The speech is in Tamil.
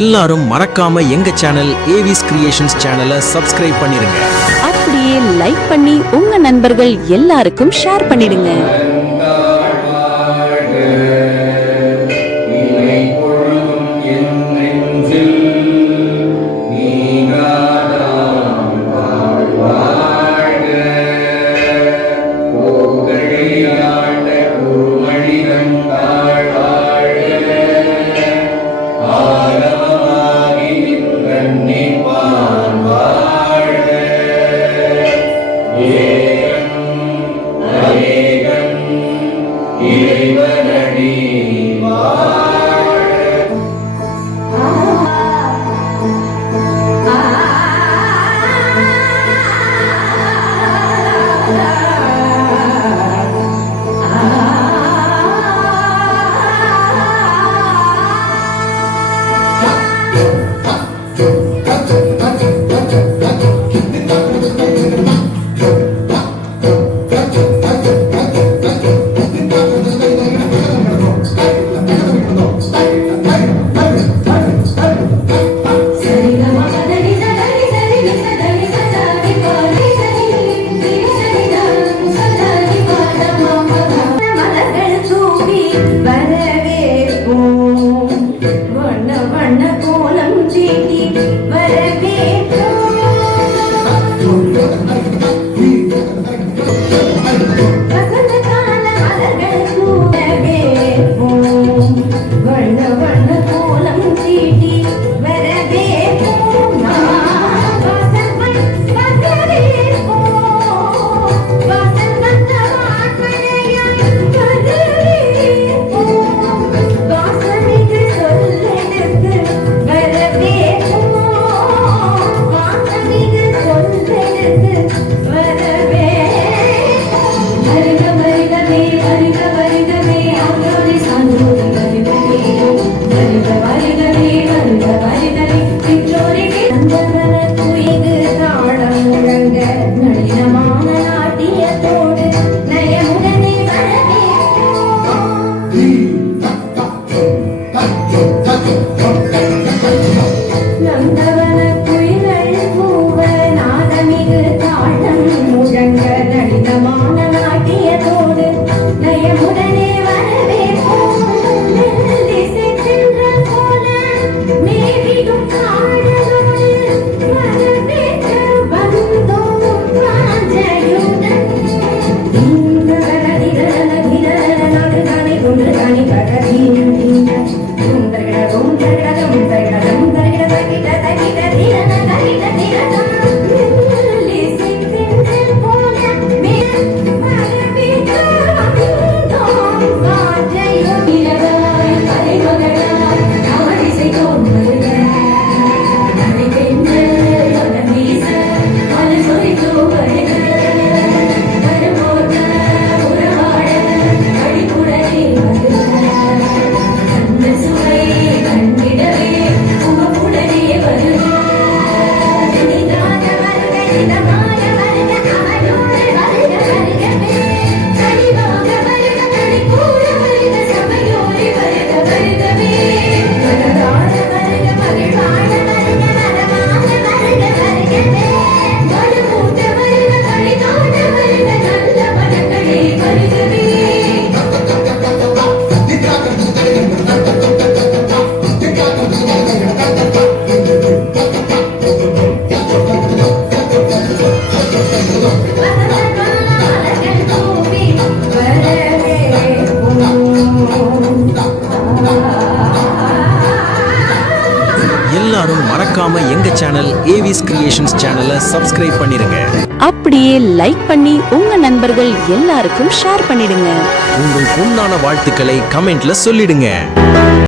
எல்லாரும் மறக்காம எங்க சேனல் ஏவிஸ் கிரியேஷன்ஸ் சேனலை சப்ஸ்கிரைப் பண்ணிருங்க. அப்படியே லைக் பண்ணி உங்க நண்பர்கள் எல்லாருக்கும் ஷேர் பண்ணிடுங்க. വീട്ടിൽ 감사합니다. எல்லாரும் மறக்காம எங்க சேனல் ஏவிஸ் கிரியேஷன்ஸ் சேனலை சப்ஸ்கிரைப் பண்ணிருங்க. அப்படியே லைக் பண்ணி உங்க நண்பர்கள் எல்லாருக்கும் ஷேர் பண்ணிடுங்க. உங்கள் உண்டான வாழ்த்துக்களை கமெண்ட்ல சொல்லிடுங்க.